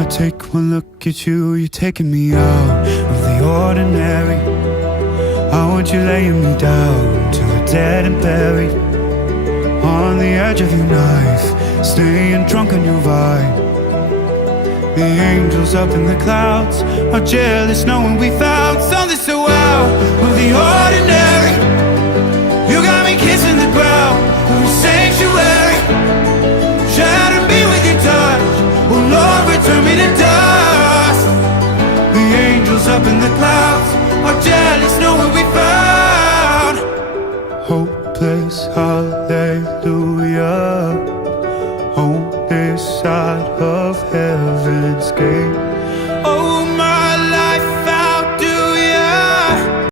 I take one look at you, you're taking me out of the ordinary. I want you laying me down to a dead and buried, on the edge of your knife, staying drunk on your vibe. The angels up in the clouds are jealous knowing we found something so out of the ordinary. You got me kissing the ground of a sanctuary, shatter me with your touch, oh Lord, return me to dust. The angels up in the clouds are jealous knowing we found hopeless hallelujah on this side of heaven's gate.